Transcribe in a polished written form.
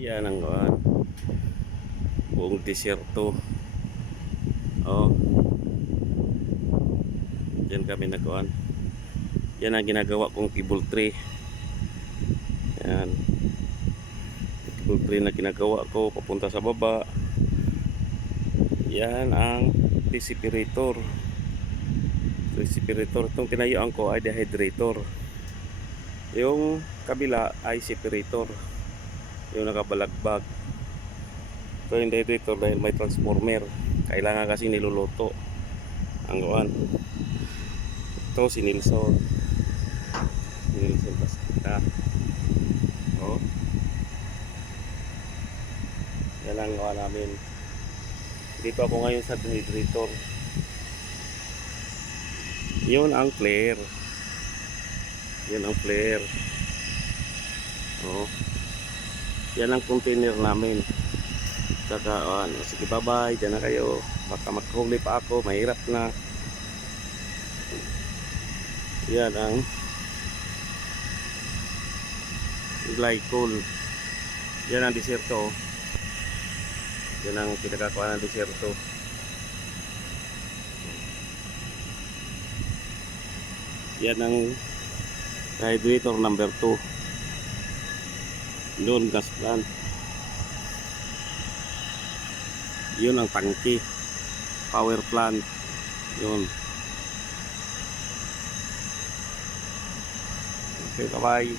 Yan ang buong disyerto. Oh, yan kami nagkuhan. Yan ang ginagawa kong cable tray. Yan, cable tray na ginagawa ko papunta sa baba. Yan ang desiperator. Itong tinayuan ko ay dehydrator. Yung kabila ay separator, yung nakabalagbag. Ito yung dehydrator dahil may transformer, kailangan kasi niluluto ang kuhan. Ito si Nilson Pasita. Oh, yan ang kuhan namin. Dito ako ngayon sa dehydrator. Yun ang flare. Yan ang flare. Oh, yan ang container namin. Saka sige, bye bye, dyan na kayo, baka maghuli pa ako, mahirap na. Yan ang glycol. Yan ang disyerto. Yan ang pinakakuha ng disyerto. Yan ang dehydrator number 2. Doon gas plant. Yun ang tangke, power plant. Yun. Okay, bye bye.